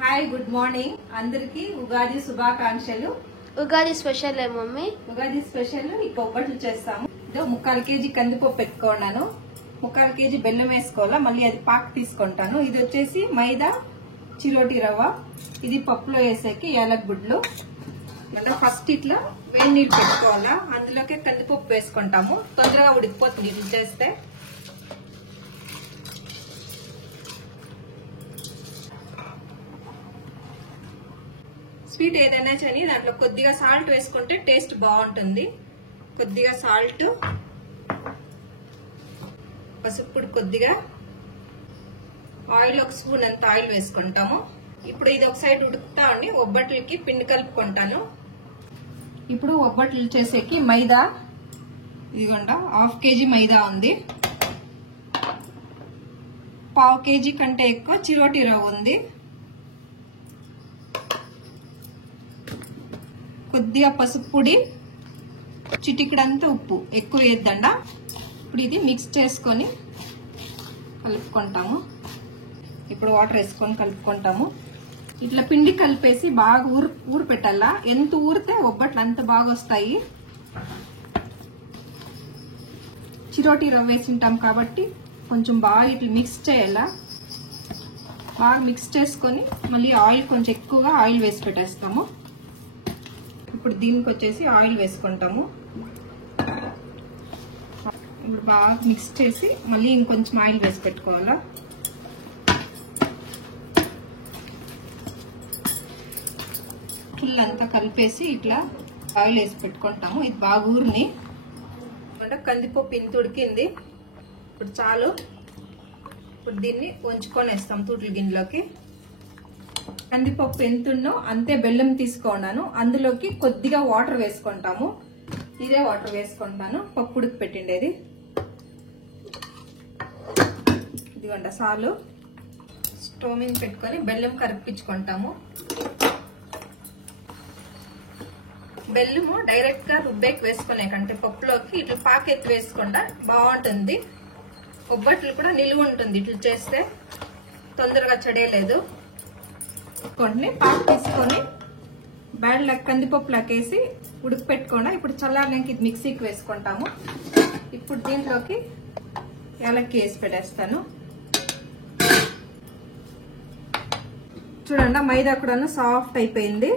Hi good morning అందరికి ఉగాది శుభాకాంక్షలు. Ugadi special mummy. Ugadi special ఇక ఒబ్బట్లు చేస్తాము. ఇదో 3/4 కేజీ కందిపప్పు పెట్టుకున్నాను, 3/4 కేజీ బెల్లం వేసుకోవాలా, మళ్ళీ అది పాక్ తీసుకుంటాను. ఇది వచ్చేసి మైదా, చిరోటి రవ్వ, ఇది పప్పులో వేసేకి యాలక్ గుడ్లు. ఫస్ట్ ఇట్లా వేడి నీళ్ళు పెట్టుకోవాలా, అందులోకే కందిపప్పు వేసుకుంటాము, తొందరగా ఉడికిపోతుంది ఇట్లా చేస్తే. స్వీట్ ఏదైనా కానీ దాంట్లో కొద్దిగా సాల్ట్ వేసుకుంటే టేస్ట్ బాగుంటుంది. కొద్దిగా సాల్ట్, పసుపు పొడి కొద్దిగా, ఆయిల్ 1 స్పూన్ అంత ఆయిల్ వేసుకుంటాము. ఇప్పుడు ఇది ఒక సైడ్ ఉడుకుతా ఉండి ఒబ్బట్లకి పిండి కలుపుకుంటాను. ఇప్పుడు ఒబ్బట్లు చేసేకి మైదా, ఇదిగోండి 1/2 కేజీ మైదా ఉంది, 1/2 కేజీ కంటే ఎక్కువ చిరోటి రవ్వ ఉంది, కొద్దిగా పసుపు పొడి, చిటికెడంతా ఉప్పు, ఎక్కువ వేద్దండ. ఇప్పుడు ఇది మిక్స్ చేసుకొని కలుపుకుంటాము. ఇప్పుడు వాటర్ వేసుకొని కలుపుకుంటాము. ఇట్లా పిండి కలిపేసి బాగా ఊరు పెట్టాలా. ఎంత ఊరితే ఒబ్బట్లు అంత బాగా వస్తాయి. చిరోటి రవ్వ వేసింటాం కాబట్టి కొంచెం బాగా ఇట్లా మిక్స్ చేయాలా. బాగా మిక్స్ చేసుకొని మళ్ళీ ఆయిల్ కొంచెం ఎక్కువగా ఆయిల్ వేసి పెట్టేస్తాము. ఇప్పుడు దీనికి వచ్చేసి ఆయిల్ వేసుకుంటాము. ఇప్పుడు బాగా మిక్స్ చేసి మళ్ళీ ఇంకొంచెం ఆయిల్ వేసి పెట్టుకోవాలా. ఫుల్ అంతా కలిపేసి ఇట్లా ఆయిల్ వేసి పెట్టుకుంటాము. ఇది బాగా ఊరిని కందిపప్పు ఇంత ఉడికింది. ఇప్పుడు చాలు. ఇప్పుడు దీన్ని వంచుకొని వేస్తాం తూట్ల గిన్నెలోకి. కందిపప్పు ఎంతున్నో అంతే బెల్లం తీసుకున్నాను, అందులోకి కొద్దిగా వాటర్ వేసుకుంటాము. ఇదే వాటర్ వేసుకుంటాను, పప్పు ఉడికి పెట్టిండేది. ఇదిగోండి సాలు. స్టవ్ మీద పెట్టుకొని బెల్లం కరిపించుకుంటాము. బెల్లము డైరెక్ట్ గా రుబ్బేకి వేసుకునే కంటే పప్పులోకి ఇట్లా పాకెత్తి వేసుకుంటా బాగుంటుంది. ఒబ్బట్లు కూడా నిలువ ఉంటుంది, ఇట్లా చేస్తే తొందరగా చెడేయలేదు. పాకు తీసుకొని బ్యాడ్ల కందిపప్పులోకి వేసి ఉడికి పెట్టుకోండి. ఇప్పుడు చల్లారడానికి ఇది మిక్సీకి వేసుకుంటాము. ఇప్పుడు దీంట్లోకి యాలక్కి వేసి పెట్టేస్తాను. చూడండి మైదా కూడా సాఫ్ట్ అయిపోయింది.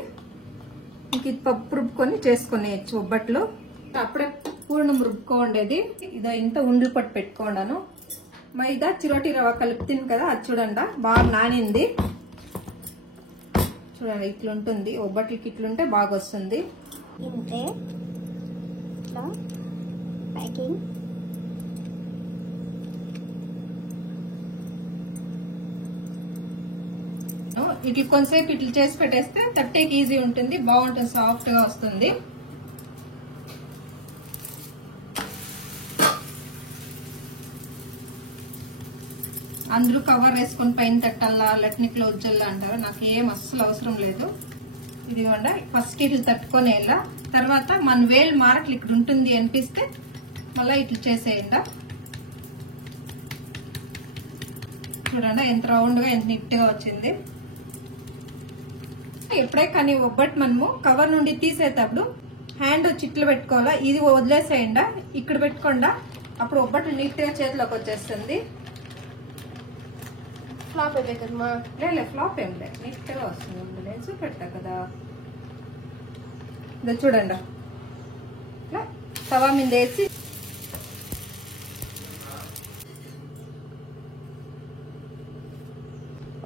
ఇంక ఇది పప్పు రుబ్బుకొని చేసుకునేయచ్చు ఒబ్బట్లు. అప్పుడే పూర్ణం రుబ్బుకోండేది. ఇదో ఇంత ఉండలు పట్టు పెట్టుకోండాను. మైదా చిరోటి రవ్వ కలుపుతుంది కదా, అది చూడండి బాగా నానింది. చూడండి ఇట్లుంటుంది ఒబ్బట్లకి, ఇట్లుంటే బాగా వస్తుంది. ఇంతే ఇట్లా ప్యాకింగ్. ఇట్లా కొంతసేపు ఇట్లా చేసి పెట్టేస్తే తట్టేకి ఈజీ ఉంటుంది, బాగుంటుంది, సాఫ్ట్ గా వస్తుంది. అందరూ కవర్ వేసుకొని పైన తట్టల్లా లట్ని క్లోజ్ చల్లా అంటారు. నాకు ఏం అస్సలు అవసరం లేదు. ఇదిగోండి ఫస్ట్ ఇట్లా తట్టుకొని వెళ్ళా, తర్వాత మన వేలు మారట్లు ఇక్కడ ఉంటుంది అనిపిస్తే మళ్ళీ ఇట్లా చేసేయండి. చూడండి ఎంత రౌండ్ గా ఎంత నీట్ గా వచ్చింది. ఎప్పుడే కానీ ఒబ్బట్టు మనము కవర్ నుండి తీసేటప్పుడు హ్యాండ్ చిట్లు పెట్టుకోవాలా. ఇది వదిలేసేయండి, ఇక్కడ పెట్టుకోండా, అప్పుడు ఒబ్బట్లు నీట్ గా చేతిలోకి వచ్చేస్తుంది. ఫ్లాప్ అయిపోయి కదమ్మా. లే ఫ్లాప్ ఏం లేదు, నీట్ గా వస్తుంది. నేను చూపెట్టా కదా. ఇది చూడండి ఇట్లా తవా మీద వేసి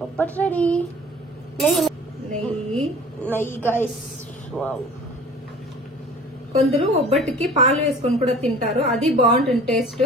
ఒబ్బట్ రెడీ. నెయ్యి గైస్. వావ్. కొందరు ఒబ్బట్టుకి పాలు వేసుకొని కూడా తింటారు, అది బాగుంటుంది టేస్ట్.